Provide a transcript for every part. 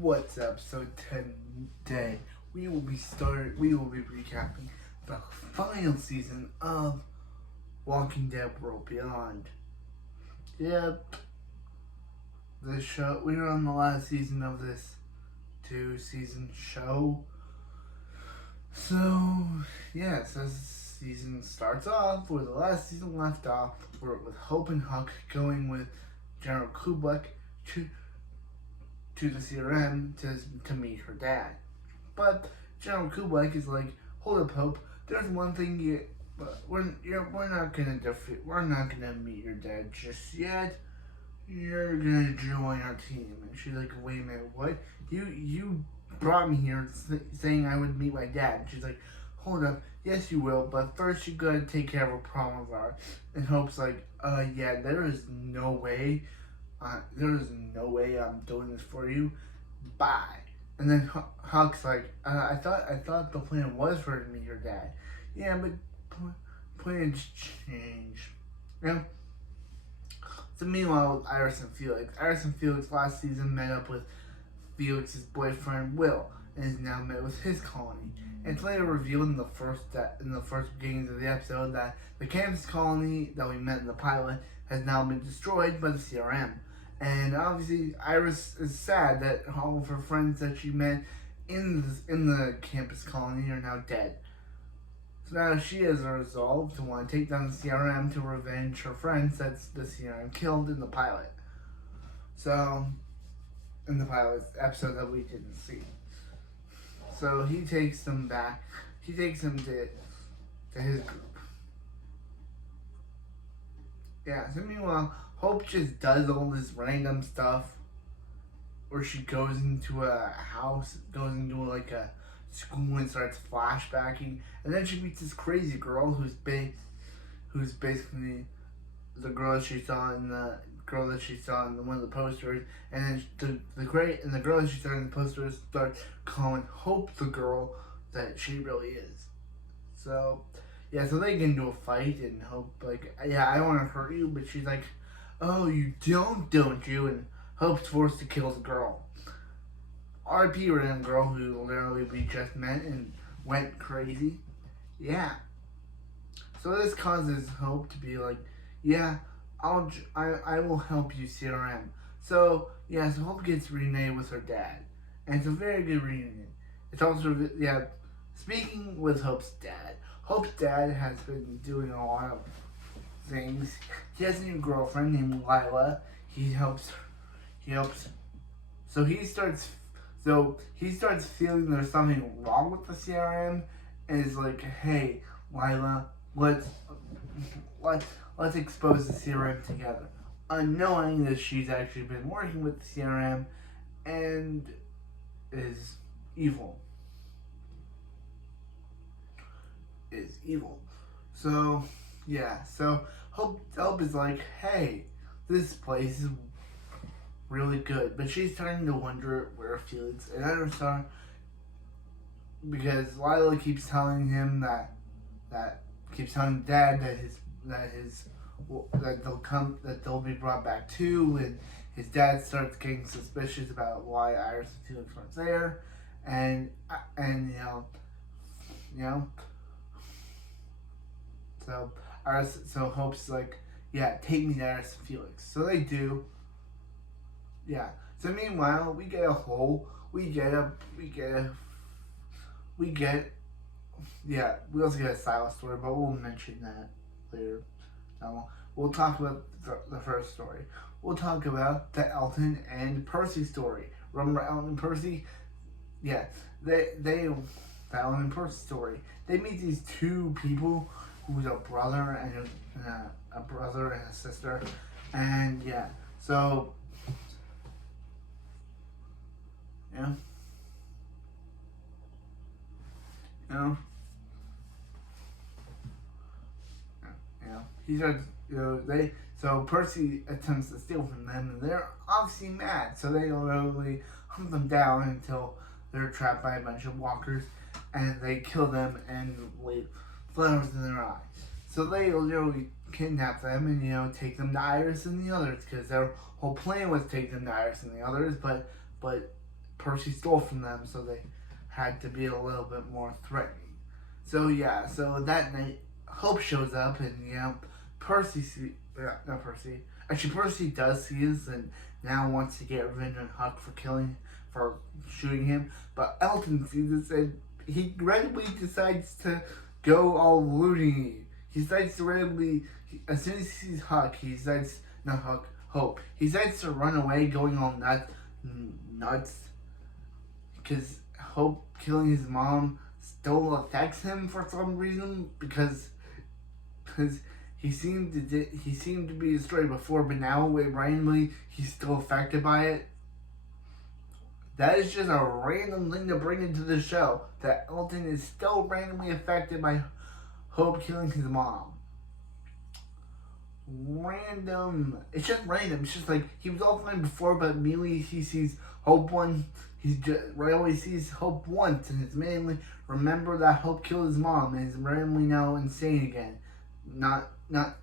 What's up? So today we will be recapping the final season of Walking Dead World Beyond. Yep, the show we are on the last season of this 2-season show. So yes, this season starts off where the last season left off, with Hope and Huck going with General Kublek to the CRM to meet her dad. But General Kublek is like, hold up, Hope. There's one thing we're not gonna meet your dad just yet. You're gonna join our team. And she's like, wait a minute, what? You brought me here saying I would meet my dad. And she's like, hold up, yes you will, but first you gotta take care of a problem of ours. And Hope's like, yeah, there is no way I'm doing this for you. Bye. And then Huck's like, I thought the plan was for her to meet your dad. Yeah, but plans change. You know? So meanwhile, Iris and Felix last season met up with Felix's boyfriend Will, and is now met with his colony. And it's later revealed in the first beginnings of the episode that the campus colony that we met in the pilot has now been destroyed by the CRM. And obviously, Iris is sad that all of her friends that she met in the campus colony are now dead. So now she has a resolve to want to take down the CRM to revenge her friends that the CRM killed in the pilot. So, in the pilot episode that we didn't see. So he takes them back. He takes them to his group. Yeah, so meanwhile, Hope just does all this random stuff where she goes into a house, goes into like a school and starts flashbacking, and then she meets this crazy girl who's basically the girl that she saw in one of the posters, and then the girl that she saw in the posters starts calling Hope the girl that she really is. So yeah, so they get into a fight, and Hope like, yeah, I don't want to hurt you, but she's like, oh, you don't you? And Hope's forced to kill the girl. RP random girl who literally we just met and went crazy. Yeah. So this causes Hope to be like, yeah, I will help you, CRM. So yeah, so Hope gets reunited with her dad, and it's a very good reunion. It's also, yeah. Speaking with Hope's dad has been doing a lot of things. He has a new girlfriend named Lila. He helps. So he starts feeling there's something wrong with the CRM, and is like, hey, Lila, let's expose the CRM together. Unknowing that she's actually been working with the CRM and is evil. So yeah, so Hope is like, hey, this place is really good, but she's starting to wonder where Felix and Iris are, because Lila keeps telling him that Dad that they'll be brought back too, and his dad starts getting suspicious about why Iris and Felix weren't there, and you know. So Hope's like, yeah, take me to Iris and Felix. So they do. Yeah. So meanwhile, we also get a Silas story, but we'll mention that later. We'll talk about the first story. We'll talk about the Elton and Percy story. Remember Elton and Percy? Yeah. The Elton and Percy story. They meet these two people who's a brother and a sister, and yeah, so yeah, he starts, so Percy attempts to steal from them, and they're obviously mad, so they literally hunt them down until they're trapped by a bunch of walkers, and they kill them and leave flowers in their eyes. So they literally kidnap them and take them to Iris and the others, because their whole plan was to take them to Iris and the others, but Percy stole from them, so they had to be a little bit more threatening. So yeah, so that night, Hope shows up, and Percy does see us, and now wants to get revenge on Huck for shooting him. But Elton sees this, and he randomly decides to go all loony. He decides to randomly, as soon as he sees Huck, Hope. He decides to run away, going all nuts, because Hope killing his mom still affects him for some reason, because he seemed to be destroyed before, but now randomly he's still affected by it. That is just a random thing to bring into the show, that Elton is still randomly affected by Hope killing his mom. Random. It's just random. It's just like he was all fine before, but immediately he sees Hope one. Randomly sees Hope once, and it's mainly remember that Hope killed his mom, and is randomly now insane again, not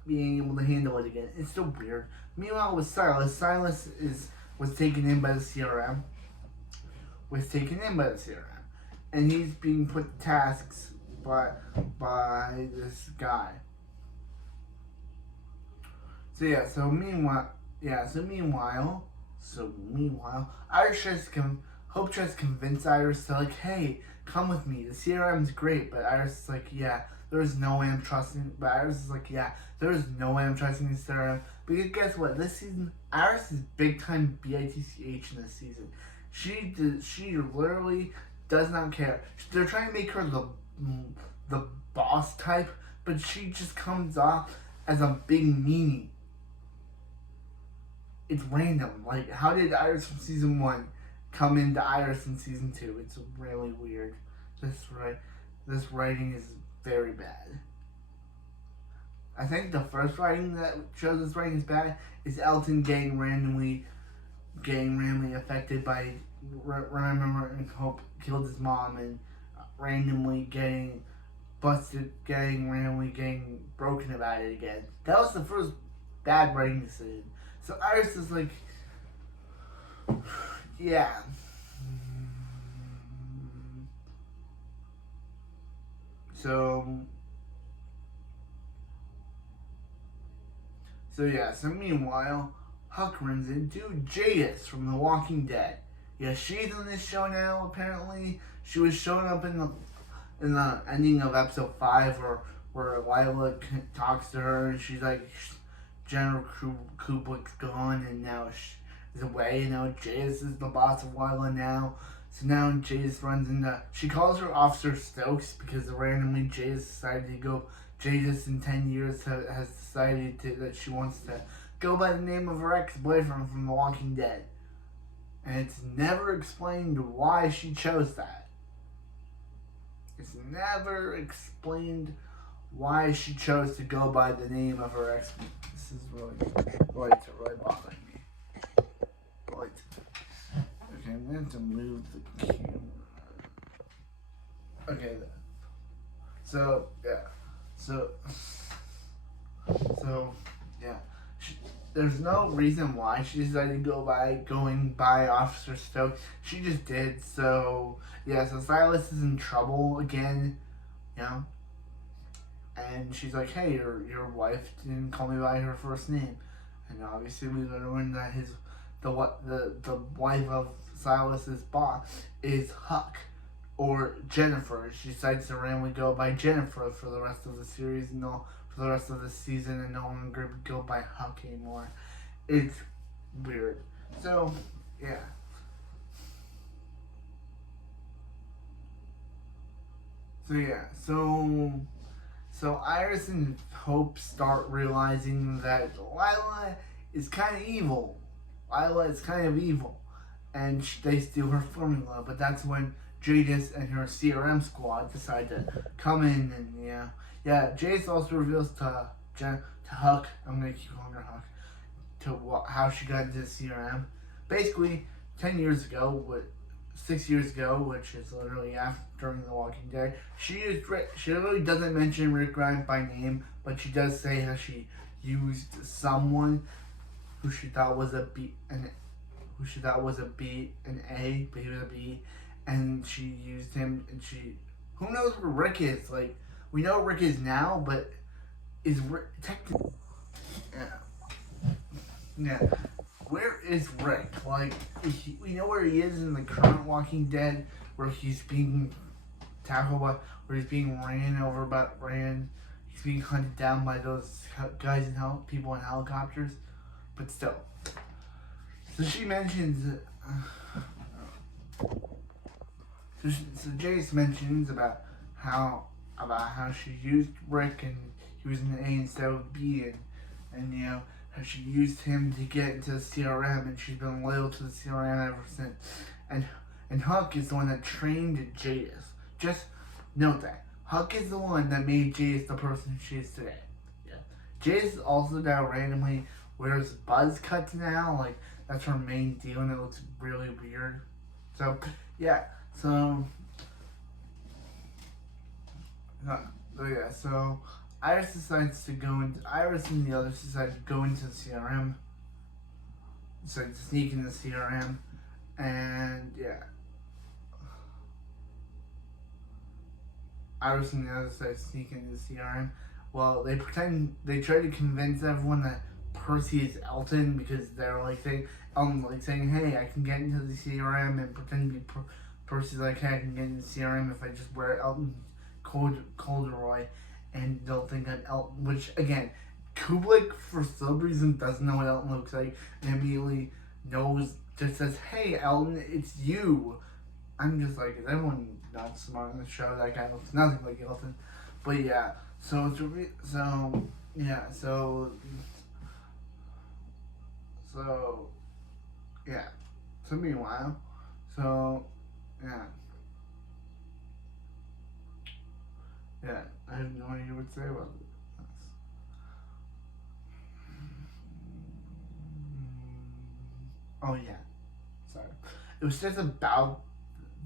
being able to handle it again. It's still weird. Meanwhile, with Silas, was taken in by the CRM. And he's being put to tasks by this guy. So meanwhile, Hope tries to convince Iris to, like, hey, come with me. The CRM's great, but Iris is like, yeah, there's no way I'm trusting. But Iris is like, yeah, there's no way I'm trusting the CRM. Because guess what? This season, Iris is big time bitch in this season. She literally does not care. They're trying to make her the boss type, but she just comes off as a big meanie. It's random. Like, how did Iris from season 1 come into Iris in season 2? It's really weird. This writing is very bad. I think the first writing that shows this writing is bad is Elton getting randomly affected by remembering Hope killed his mom, and randomly getting broken about it again. That was the first bad writing decision. So Iris is like, yeah. So meanwhile, Huck runs into Jadis from The Walking Dead. Yeah, she's in this show now, apparently. She was showing up in the ending of episode 5 where Lila talks to her, and she's like, General Kubrick's gone, and now she's away, and now Jadis is the boss of Lila now. So now Jadis she calls her Officer Stokes, because randomly Jadis in 10 years has decided that she wants to go by the name of her ex-boyfriend from The Walking Dead. And it's never explained why she chose that. It's never explained why she chose to go by the name of her ex. This is really bothering me. Right. Okay, I'm going to move the camera. Okay, then. So, yeah. So, yeah. There's no reason why she decided to going by Officer Stokes. She just did. So, yeah, so Silas is in trouble again, you know? And she's like, hey, your wife didn't call me by her first name. And obviously we learned that the wife of Silas's boss is Huck, or Jennifer. She decides to randomly go by Jennifer for the rest of the series, for the rest of the season, and no longer go by Huck anymore. It's weird. So, yeah. So Iris and Hope start realizing that Lila is kind of evil. And they steal her formula, but that's when Jadis and her CRM squad decide to come in, and Jadis also reveals to Huck, I'm gonna keep calling her Huck, how she got into the CRM. Basically, 6 years ago, which is literally during The Walking Dead, she literally doesn't mention Rick Grimes by name, but she does say how she used someone who she thought was who she thought was an A, but he was a B, and she used him, and who knows where Rick is? Like, we know where Rick is now, but is Rick, technically, yeah, where is Rick? Like, we know where he is in the current Walking Dead, where he's being tackled by, where he's being he's being hunted down by those guys and people in helicopters, but still. So she mentions, so Jace mentions about how she used Rick and he was an A instead of B, and how she used him to get into the CRM, and she's been loyal to the CRM ever since. And Huck is the one that trained Jadis. Just note that. Huck is the one that made Jadis the person she is today. Yeah. Jadis also now randomly wears buzz cuts now. Like, that's her main deal, and it looks really weird. So, yeah. So Iris and the others decide to go into the CRM. Decide to sneak into the CRM. And, yeah. Iris and the others decide to sneak into the CRM. Well, they try to convince everyone that Percy is Elton, because they're like saying, hey, I can get into the CRM, and pretend to be Percy's like, hey, I can get into the CRM if I just wear Elton corduroy, and they'll think I'm Elton, which, again, Kubrick, for some reason, doesn't know what Elton looks like, and immediately just says, hey, Elton, it's you. I'm just like, is everyone not smart on the show? That guy looks nothing like Elton. But yeah, so meanwhile, I have no idea what to say about this. Oh yeah, sorry. It was just about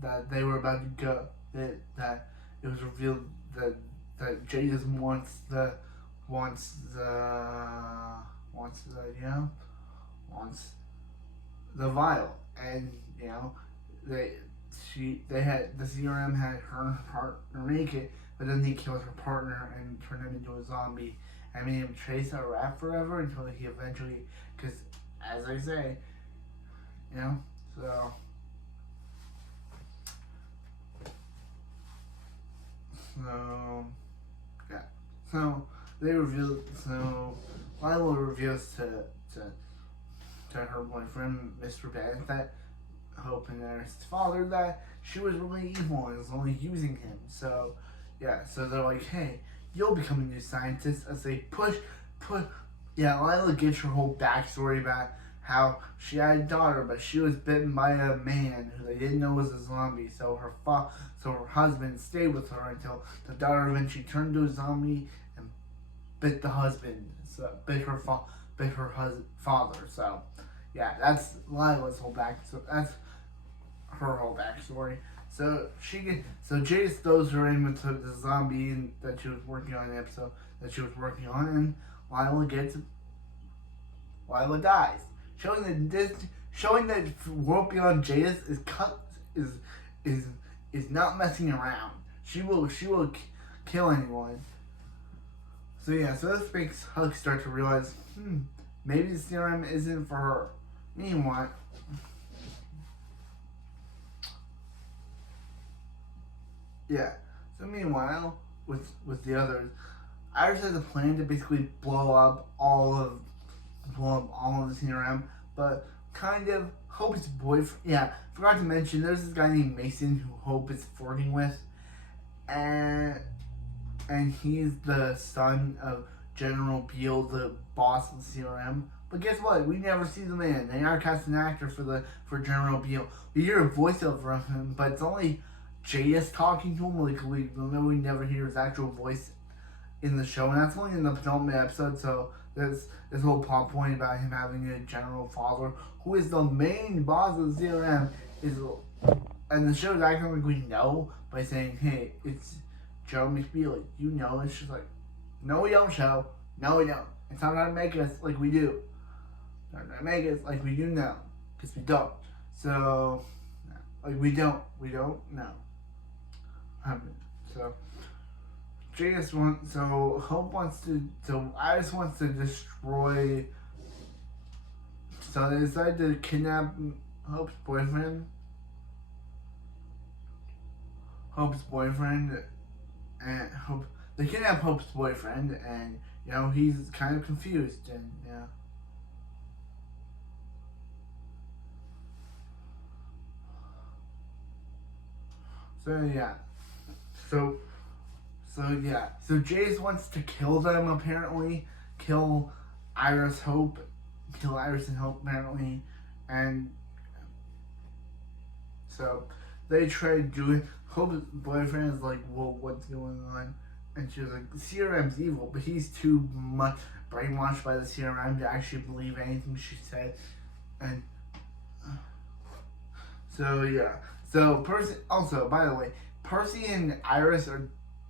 that they were about to go. That it was revealed that Jadis wants the vial, and they had the CRM had her partner make it, but then he killed her partner and turned him into a zombie. I made him chase that rat forever until he eventually, because as I say, so. So, yeah. So they revealed. So Lila reveals to her boyfriend, Mr. Bennett, that Hope and Ernest's father, that she was really evil and was only using him. So, yeah. So they're like, hey, you'll become a new scientist. As they Lila gives her whole backstory about how she had a daughter, but she was bitten by a man who they didn't know was a zombie. So her husband stayed with her until the daughter eventually turned to a zombie and bit the husband. So bit her father. So yeah, that's Lila's whole backstory. That's her whole backstory. So Jadis throws her in with the zombie that she was working on, the episode that she was working on, and Lila dies. Showing that World Beyond Jadis is not messing around. She will kill anyone. So yeah, so this makes Huck start to realize, maybe the CRM isn't for her. Meanwhile, with the others, Iris has a plan to basically blow up all of the CRM, but kind of Hope's boyfriend. Yeah, forgot to mention there's this guy named Mason who Hope is flirting with, and he's the son of General Beale, the boss of the CRM. But guess what? We never see the man. They are casting an actor for General Beale. We hear a voiceover of him, but it's only Jadis talking to him. Like we never hear his actual voice in the show, and that's only in the penultimate episode. So there's this whole plot point about him having a general father who is the main boss of the CRM. And the show's acting like we know by saying, "Hey, it's Joe McBeal." It's just like, no, we don't, show. No, we don't. It's not gonna make us like we do. It's not gonna make us like we do now. because we don't. So, like we don't know. So Jadis wants, so Hope wants to, so Iris wants to destroy. So they decide to kidnap Hope's boyfriend. And Hope, they kidnap Hope's boyfriend, and he's kind of confused, and yeah. So yeah, so yeah, so Jace wants to kill them apparently, kill Iris Hope, kill Iris and Hope apparently, and so they try doing. Hope's boyfriend is like, "Well, what's going on?" And she's like, "CRM's evil," but he's too much brainwashed by the CRM to actually believe anything she said, and so yeah. So Percy, also by the way, Percy and Iris are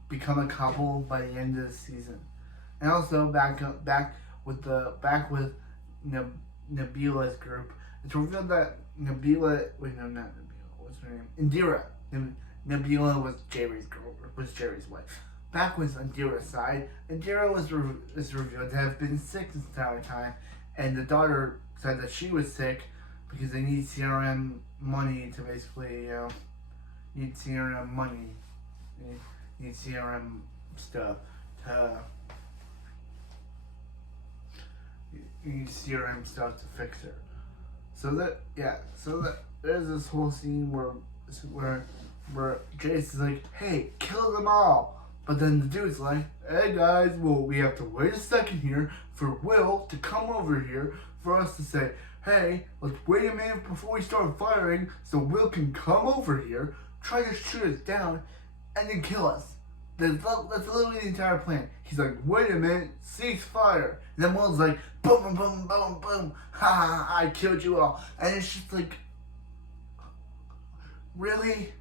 become a couple by the end of the season, and also back with Nabila's group. It's revealed that Nabila, wait, no, not Nabila, what's her name? Indira. Nabila was Jerry's wife. Back with Indira's side, Indira is revealed to have been sick this entire time, and the daughter said that she was sick because they need CRM money to basically, need CRM money, need CRM stuff to, need CRM stuff to fix her. So that there's this whole scene where Jace is like, "Hey, kill them all." But then the dude's like, "Hey guys, well, we have to wait a second here for Will to come over here for us to say, hey, let's wait a minute before we start firing so Will can come over here, try to shoot us down, and then kill us." That's literally the entire plan. He's like, "Wait a minute, cease fire." And then Will's like, "Boom, boom, boom, boom, boom, ha, I killed you all." And it's just like, really?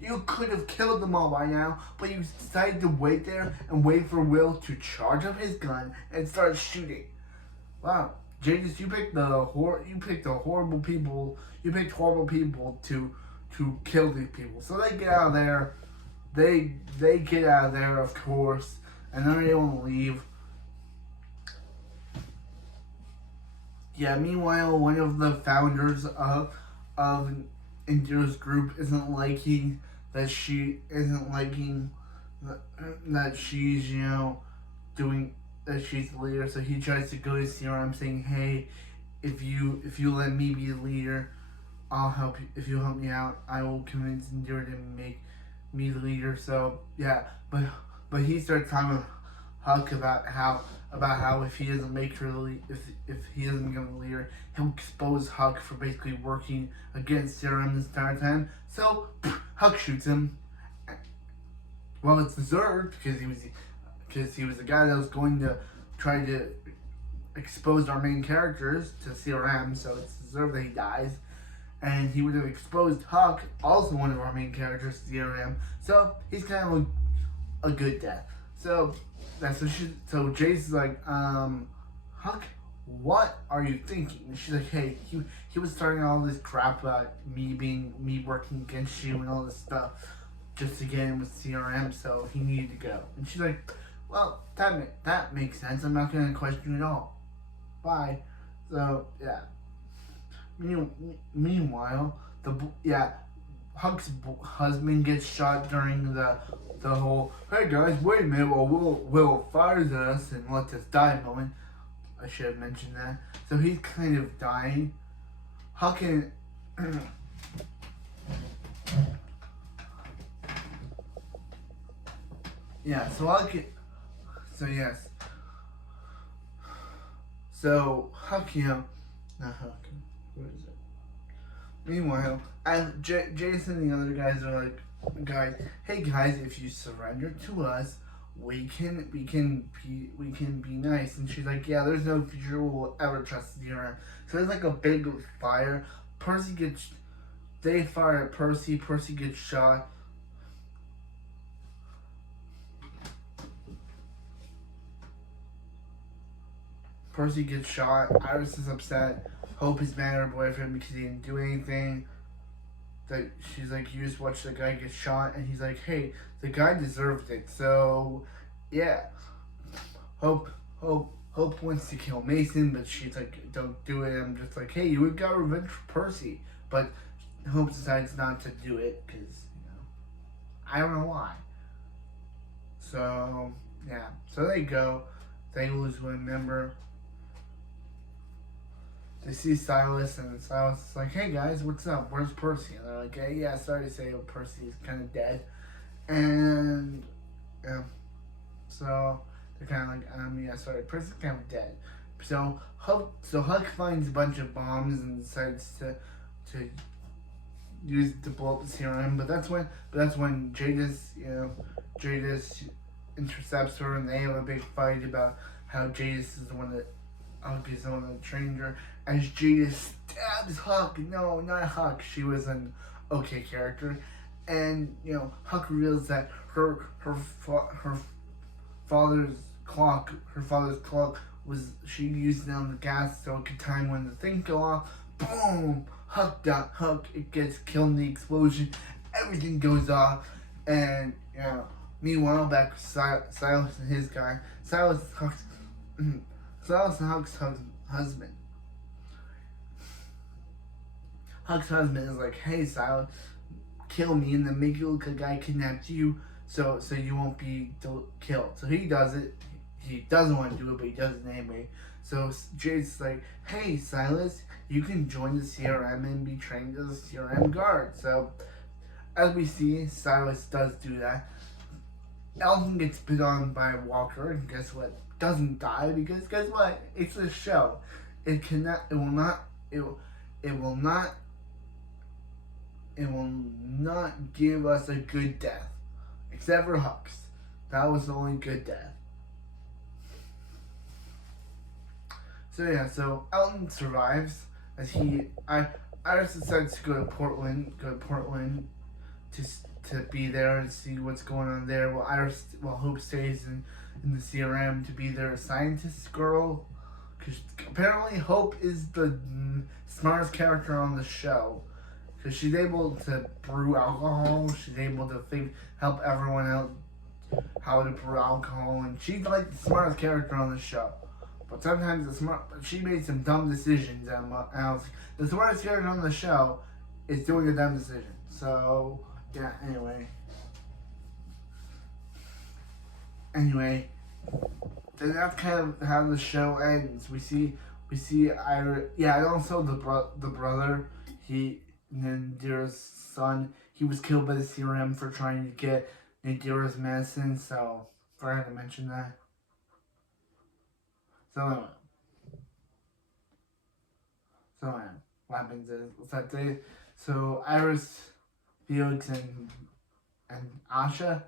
You could have killed them all by now, but you decided to wait there and wait for Will to charge up his gun and start shooting. Wow, Jadis, you picked horrible people. You picked horrible people to kill these people. So they get out of there. They get out of there, of course, and they're able to leave. Yeah. Meanwhile, one of the founders of Indira's group isn't liking that she's doing that she's the leader. So he tries to go to CRM saying, "Hey, if you let me be the leader, I'll help you. If you help me out, I will convince Indira to make me the leader." So yeah, but he starts talking with Huck about how if he doesn't make her the lead, if he doesn't become the leader, he'll expose Huck for basically working against CRM this entire time. So Huck shoots him. Well, it's deserved because he was the guy that was going to try to expose our main characters to CRM. So it's deserved that he dies. And he would have exposed Huck, also one of our main characters, to CRM. So he's kind of a good death. So that's what so Jason's like, "Huck, what are you thinking?" And she's like, "Hey, he was starting all this crap about me working against you and all this stuff just to get him with CRM, so he needed to go." And she's like, "Well, that makes sense. I'm not gonna question you at all. Bye." So yeah. Meanwhile, Huck's husband gets shot during the whole, "Hey guys, wait a minute, while Will fires at us and lets us die" moment. I should have mentioned that. So he's kind of dying. Huck and yeah, so yes. So Huck, not Huck. What is it? Meanwhile, Jason and the other guys are like, "Guys, hey guys, if you surrender to us, we can be nice." And she's like, "Yeah, there's no future we'll ever trust CRM." So there's like a big fire. They fire at Percy. Percy gets shot. Percy gets shot. Iris is upset. Hope is mad at her boyfriend because he didn't do anything. That she's like, you just watched the guy get shot, and he's like, hey, the guy deserved it. So, yeah. Hope wants to kill Mason, but she's like, don't do it. I'm just like, hey, you got revenge for Percy, but Hope decides not to do it because I don't know why. So yeah, so they go. They lose one member. They see Silas, and Silas is like, hey guys, what's up? Where's Percy? And they're like, hey, yeah, sorry to say, Percy's kind of dead. And, yeah, so they're kind of like, yeah, sorry, Percy's kind of dead. So Huck finds a bunch of bombs and decides to use to blow up the CRM, but that's when Jadis intercepts her, and they have a big fight about how Jadis is the one that Huck is the one that trained her. As Jadis stabs Huck, no, not Huck. She was an okay character, and Huck reveals that her father's clock was, she used it on the gas so it could time when the thing go off. Boom! Huck, it gets killed in the explosion. Everything goes off, and meanwhile, back with Silas and his guy, Silas and Huck's husband. Huck's husband is like, hey Silas, kill me and then make it look like I kidnapped you, so you won't be killed. So he does it. He doesn't want to do it, but he does it anyway. So Jade's like, hey Silas, you can join the CRM and be trained as a CRM guard. So as we see, Silas does do that. Elton gets bit on by Walker, and guess what? Doesn't die, because guess what? It's a show. It will not give us a good death. Except for Huck's. That was the only good death. So yeah, so Elton survives as Iris decides to go to Portland to be there and see what's going on there. While Hope stays in the CRM to be their scientist girl, because apparently Hope is the smartest character on the show, because she's able to brew alcohol. She's able to help everyone out how to brew alcohol, and she's like the smartest character on the show. But sometimes she made some dumb decisions, and I was like, the smartest character on the show is doing a dumb decision. So yeah, anyway, then that's kind of how the show ends. We see Ira, and also the brother, Nadira's son, he was killed by the CRM for trying to get Nadira's medicine, so forgot to mention that. So what happens is that Iris, Felix, and Asha,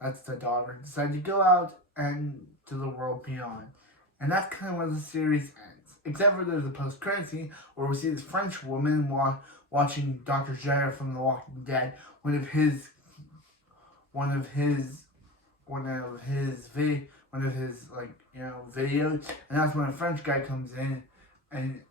that's the daughter, decide to go out and to the world beyond. And that's kind of where the series ends. Except for there's a post-credit scene where we see this French woman watching Dr. Jair from The Walking Dead, one of his videos, and that's when a French guy comes in and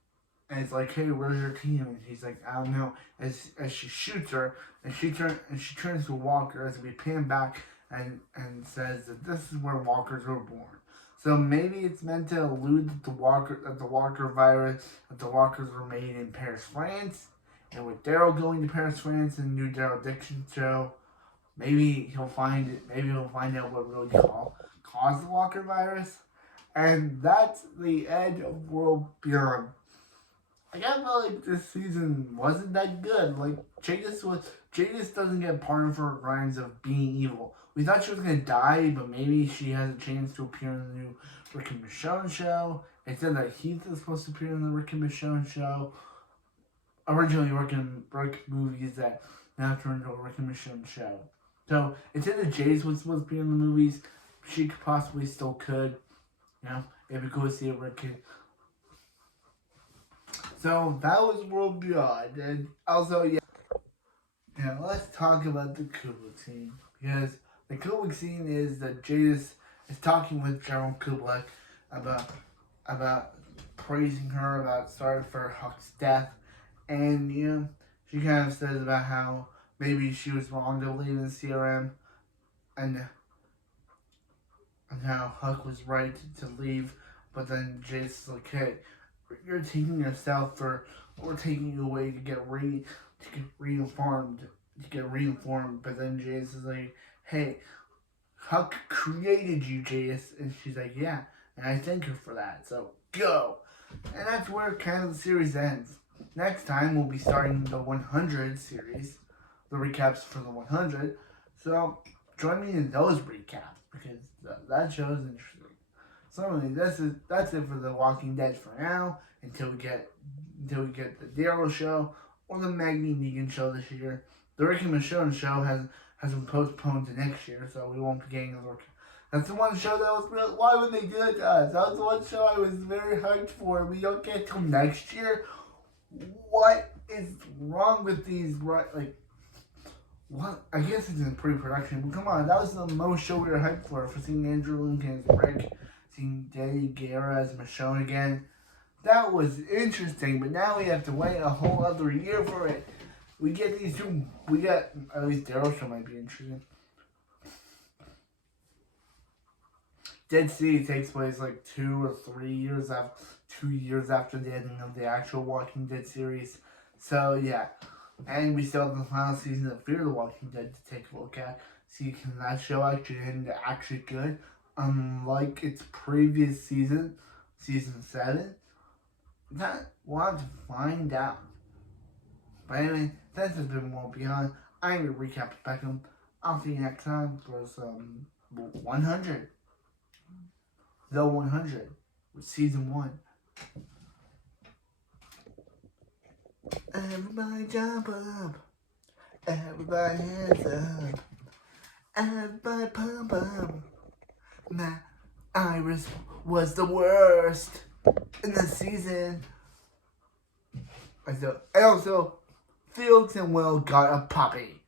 it's like, hey, where's your team? And he's like, I don't know. As she shoots her, and she turns to Walker as we pan back and says that this is where walkers were born. So maybe it's meant to allude that the walkers were made in Paris, France, and with Daryl going to Paris, France, and the new Daryl Dixon show, maybe he'll find it. Maybe he'll find out what really caused the Walker virus. And that's the end of World Beyond. I felt like this season wasn't that good. Like, Jadis doesn't get part of her crimes of being evil. We thought she was gonna die, but maybe she has a chance to appear in the new Rick and Michonne show. It said that Heath is supposed to appear in the Rick and Michonne show. Originally Rick movies that now turned into a Rick and Michonne show. So it said that Jadis was supposed to be in the movies. She possibly still could. If we go see a Rick. So that was World Beyond, and also let's talk about the Kubrick scene, because the Kubrick scene is that Jadis is talking with General Kubrick about praising her about sorry for Huck's death, and she kind of says about how maybe she was wrong to leave the CRM, and how Huck was right to leave, but then Jace's like, hey, you're taking yourself for, we're taking you away to get reinformed, but then Jace is like, hey, Huck created you, Jace, and she's like, yeah, and I thank her for that, so go. And that's where kind of the series ends. Next time we'll be starting the 100 series, the recaps for the 100, so join me in those recaps, because that show is interesting. So anyway, that's it for The Walking Dead for now, until we get the Daryl show or the Maggie Negan show this year. The Rick and Michonne show has been postponed to next year, so we won't be getting the Rick. That's the one show that was real. Why would they do that to us? That was the one show I was very hyped for. We don't get till next year. What is wrong with these? Like, what? I guess it's in pre-production, but come on, that was the most show we were hyped for seeing Andrew Lincoln as Rick, seeing Danny Guerra as Michonne again. That was interesting, but now we have to wait a whole other year for it. We get these two, at least Daryl show might be interesting. Dead City takes place like 2 or 3 years after, 2 years after the ending of the actual Walking Dead series. So yeah, and we still have the final season of Fear the Walking Dead to take a look at. See, can that show actually end actually good? Unlike its previous season, season 7, that we'll have to find out. But anyway, this has been World Beyond. I'm your recap Beckham. I'll see you next time for some 100. The 100 with season 1. Everybody jump up. Everybody hands up. Everybody pump up. My Iris was the worst in the season. And also, Felix and Will got a puppy.